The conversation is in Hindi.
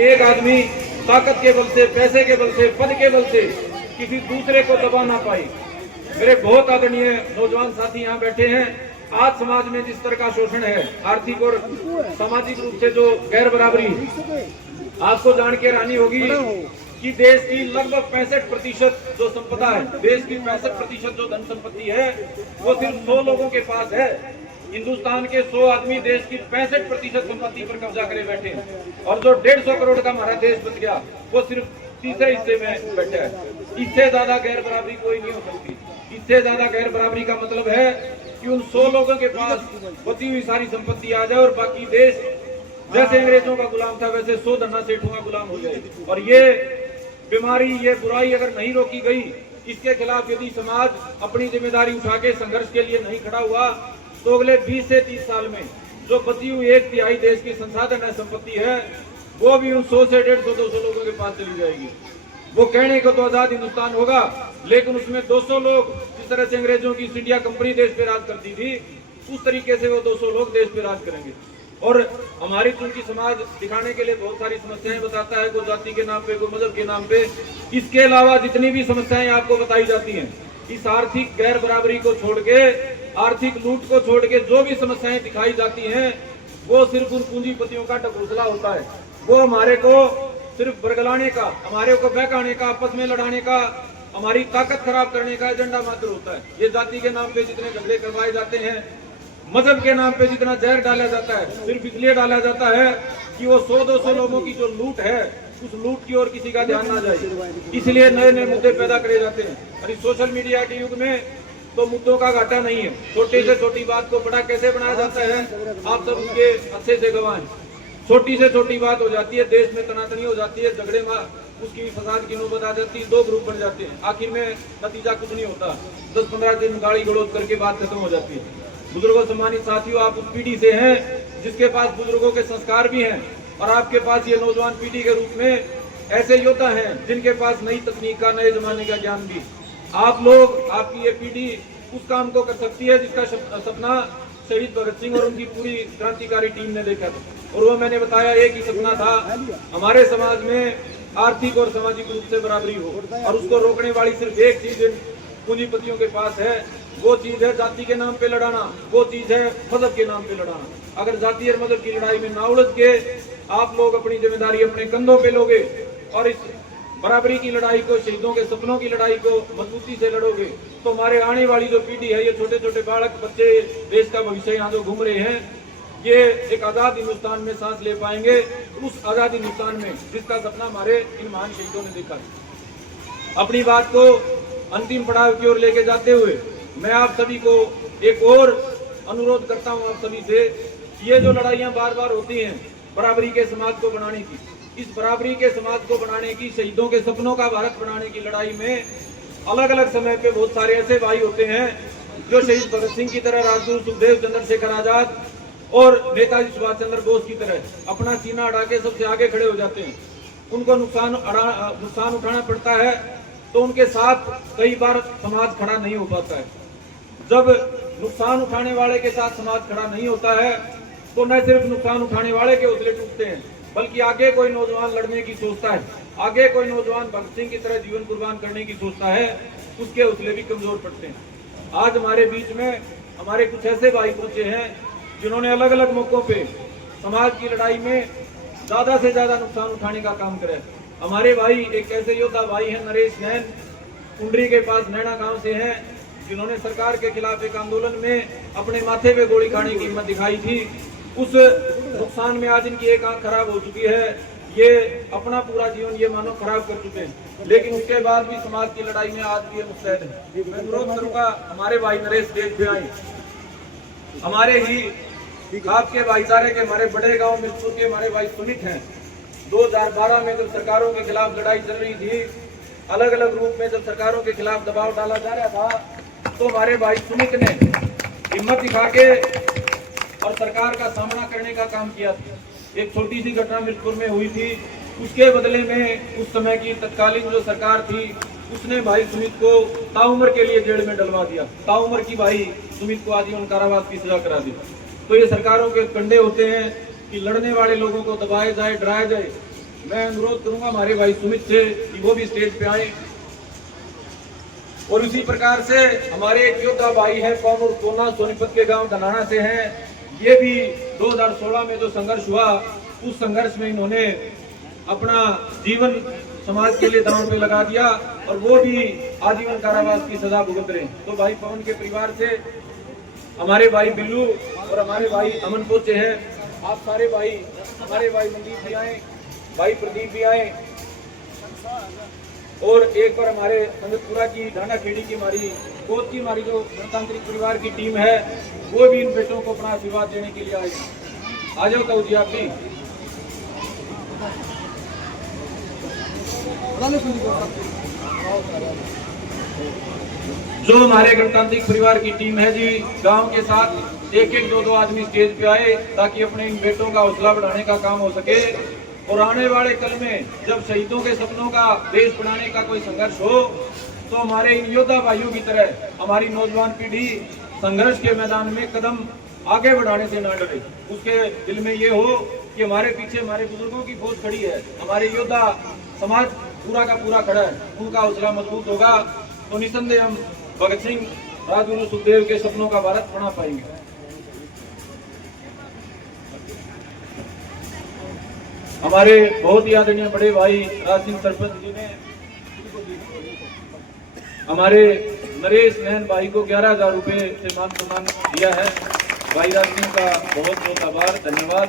एक आदमी ताकत के बल से, पैसे के बल से, पद के बल से किसी दूसरे को दबा ना पाए। मेरे बहुत आदरणीय नौजवान साथी यहाँ बैठे हैं। आज समाज में जिस तरह का शोषण है, आर्थिक और सामाजिक रूप से जो गैर बराबरी, आपको जान के हैरानी होगी कि देश की लगभग 65% जो संपदा है, देश की 65% जो धन संपत्ति है, वो सिर्फ 100 लोगों के पास है। हिंदुस्तान के 100 आदमी देश की 65% संपत्ति पर कब्जा करे बैठे हैं, और जो 150 करोड़ का हमारा देश बच गया वो सिर्फ तीसरे हिस्से में बैठा है। इससे ज्यादा गैर बराबरी कोई नहीं हो सकती। इससे ज्यादा गैर बराबरी का मतलब है कि उन 100 लोगों के पास बची हुई सारी संपत्ति आ जाए और बाकी देश जैसे अंग्रेजों का गुलाम था वैसे 100 धन्ना सेठों का गुलाम हो जाए। और ये बीमारी, ये बुराई अगर नहीं रोकी गई, इसके खिलाफ यदि समाज अपनी जिम्मेदारी उठा के संघर्ष के लिए नहीं खड़ा हुआ, तो अगले 20 से 30 साल में जो बची हुई 1/3 देश की संसाधन है, संपत्ति है, वो भी उन 100 से 150, 200 लोगों के पास चली जाएगी। वो कहने को तो आजाद हिंदुस्तान होगा, लेकिन उसमें 200 लोग, जिस तरह से अंग्रेजों की ईस्ट इंडिया कंपनी देश पे राज करती थी, उस तरीके से वो 200 लोग देश पे राज करेंगे। और हमारी चूंकि समाज दिखाने के लिए बहुत सारी समस्याएं बताता है, कोई जाति के नाम पे, कोई मजहब के नाम पे, इसके अलावा जितनी भी समस्याएं आपको बताई जाती हैं, इस आर्थिक गैर बराबरी को छोड़ के, आर्थिक लूट को छोड़ के जो भी समस्याएं दिखाई जाती हैं, वो सिर्फ उन पूंजीपतियों का ढकोसला होता है। वो हमारे को सिर्फ बरगलाने का, हमारे को बहकाने का, आपस में लड़ाने का, हमारी ताकत खराब करने का एजेंडा मात्र होता है। ये जाति के नाम पे जितने झगड़े करवाए जाते हैं, मजहब के नाम पे जितना जहर डाला जाता है, सिर्फ इसलिए डाला जाता है कि वो 100-200 लोगों की जो लूट है, उस लूट की ओर किसी का ध्यान ना जाए। इसलिए नए नए मुद्दे पैदा करे जाते हैं। और इस सोशल मीडिया के युग में तो मुद्दों का घाटा नहीं है। छोटी से छोटी बात को बड़ा कैसे बनाया जाता है, आप सब उसके अच्छे से गवाह हैं। छोटी से छोटी बात हो जाती है, देश में तनातनी हो जाती है, झगड़े में उसकी फसाद की नौबत आ जाती है, 2 ग्रुप बन जाते हैं, आखिर में नतीजा कुछ नहीं होता। 10-15 दिन गाली गलौज करके बात खत्म हो जाती है। बुजुर्गों, सम्मानित साथियों, आप उस पीढ़ी से हैं जिसके पास बुजुर्गों के संस्कार भी हैं, और आपके पास ये नौजवान पीढ़ी के रूप में ऐसे योद्धा हैं जिनके पास नई तकनीक का, नए जमाने का ज्ञान भी। आप लोग, आपकी ये पीढ़ी उस काम को कर सकती है जिसका सपना शहीद भगत सिंह और उनकी पूरी क्रांतिकारी टीम ने देखा था। और वो मैंने बताया, एक ही सपना था, हमारे समाज में आर्थिक और सामाजिक रूप से बराबरी हो, और उसको रोकने वाली सिर्फ एक चीज पूंजीपतियों के पास है, वो चीज है जाति के नाम पे लड़ाना, वो चीज है मजहब के नाम पे लड़ाना। अगर जाति और मजहब की लड़ाई में ना उलझ के आप लोग अपनी जिम्मेदारी अपने कंधों पे लोगे और इस बराबरी की लड़ाई को, शहीदों के सपनों की लड़ाई को मजबूती से लड़ोगे, तो हमारे आने वाली जो पीढ़ी है, ये छोटे छोटे बालक बच्चे, देश का भविष्य यहाँ जो घूम रहे हैं, ये एक आजाद हिंदुस्तान में सांस ले पाएंगे, उस आजाद हिंदुस्तान में जिसका सपना हमारे इन महान शहीदों ने देखा है। अपनी बात को अंतिम पड़ाव की ओर लेके जाते हुए मैं आप सभी को एक और अनुरोध करता हूं, आप सभी से, ये जो लड़ाइयां बार बार होती हैं बराबरी के समाज को बनाने की, इस बराबरी के समाज को बनाने की, शहीदों के सपनों का भारत बनाने की लड़ाई में अलग अलग समय पे बहुत सारे ऐसे भाई होते हैं जो शहीद भगत सिंह की तरह, राजगुरु सुखदेव, चंद्रशेखर आजाद और नेताजी सुभाष चंद्र बोस की तरह अपना सीना अड़ा के सबसे आगे खड़े हो जाते हैं। उनको नुकसान उठाना पड़ता है, तो उनके साथ कई बार समाज खड़ा नहीं हो पाता है। जब नुकसान उठाने वाले के साथ समाज खड़ा नहीं होता है, तो न सिर्फ नुकसान उठाने वाले के हौसले टूटते हैं, बल्कि आगे कोई नौजवान लड़ने की सोचता है, आगे कोई नौजवान भगत सिंह की तरह जीवन कुर्बान करने की सोचता है, उसके हौसले भी कमजोर पड़ते हैं। आज हमारे बीच में हमारे कुछ ऐसे भाई पहुंचे हैं जिन्होंने अलग अलग मौकों पे समाज की लड़ाई में ज्यादा से ज्यादा नुकसान उठाने का काम करा है। हमारे भाई एक ऐसे योद्धा भाई हैं, नरेश नैन, कुंडरी के पास नैना गांव से हैं, जिन्होंने सरकार के खिलाफ एक आंदोलन में अपने माथे पे गोली खाने की हिम्मत दिखाई थी। उस नुकसान में आज इनकी एक आंख खराब हो चुकी है, ये अपना पूरा जीवन ये मानो खराब कर चुके हैं, लेकिन उसके बाद भी समाज की लड़ाई में आज भी मुस्तैद है। मैं अनुरोध करूंगा हमारे भाई नरेश स्टेज पे आए। हमारे ही आपके भाईचारे के, हमारे बड़े गांव मिर्चपुर के हमारे भाई सुमित हैं। 2012 में जब सरकारों के खिलाफ लड़ाई चल रही थी, अलग अलग रूप में जब सरकारों के खिलाफ दबाव डाला जा रहा था, तो हमारे भाई सुमित ने हिम्मत दिखा के और सरकार का सामना करने का काम किया था। एक छोटी सी घटना मिर्चपुर में हुई थी, उसके बदले में उस समय की तत्कालीन जो सरकार थी, उसने भाई सुमित को ताउम्र के लिए जेल में डलवा दिया। ताउम्र की भाई सुमित को आजीवन कारावास की सजा करा दी। तो ये सरकारों के कंडे होते हैं कि लड़ने वाले लोगों को दबाया जाए, डराया जाए, मैं अनुरोध करूंगा हमारे भाई सुमित से कि वो भी स्टेज पे आए। और उसी प्रकार से हमारे एक योद्धा भाई है पवन और सोना सोनीपत के गांव धनाना से हैं। ये भी 2016 में जो संघर्ष हुआ उस संघर्ष में इन्होंने अपना जीवन समाज के लिए दांव पे लगा दिया और वो भी आजीवन कारावास की सजा भुगत रहे। तो भाई पवन के परिवार से हमारे भाई बिल्लू और हमारे भाई अमन पहुंचे हैं। आप सारे भाई, हमारे भाई मनदीप भी आए, भाई प्रदीप भी आए और एक बार हमारे संगतपुरा की ढांडा खेड़ी की हमारी कोच की हमारी जो गणतांत्रिक परिवार की टीम है वो भी इन बेटों को अपना आशीर्वाद देने के लिए आए। आ जाओ ताऊ जी आप भी। जो हमारे गणतांत्रिक परिवार की टीम है जी, गांव के साथ एक एक दो आदमी स्टेज पे आए ताकि अपने इन बेटों का हौसला बढ़ाने का काम हो सके। और आने वाले कल में जब शहीदों के सपनों का देश बनाने का कोई संघर्ष हो तो हमारे इन योद्धा भाइयों की तरह हमारी नौजवान पीढ़ी संघर्ष के मैदान में कदम आगे बढ़ाने से ना डरे। उसके दिल में ये हो कि हमारे पीछे हमारे बुजुर्गों की फौज खड़ी है, हमारे योद्धा समाज पूरा का पूरा खड़ा है, उनका हौसला मजबूत होगा तो निसंदेह हम भगत सिंह, राजगुरु सुखदेव के सपनों का भारत बना पाएंगे। हमारे बहुत ही आदरणीय बड़े भाई राज सिंह सरपंच जी ने हमारे नरेश नैन भाई को 11,000 रुपए से मान सम्मान दिया है। भाई राज सिंह का बहुत बहुत आभार, धन्यवाद।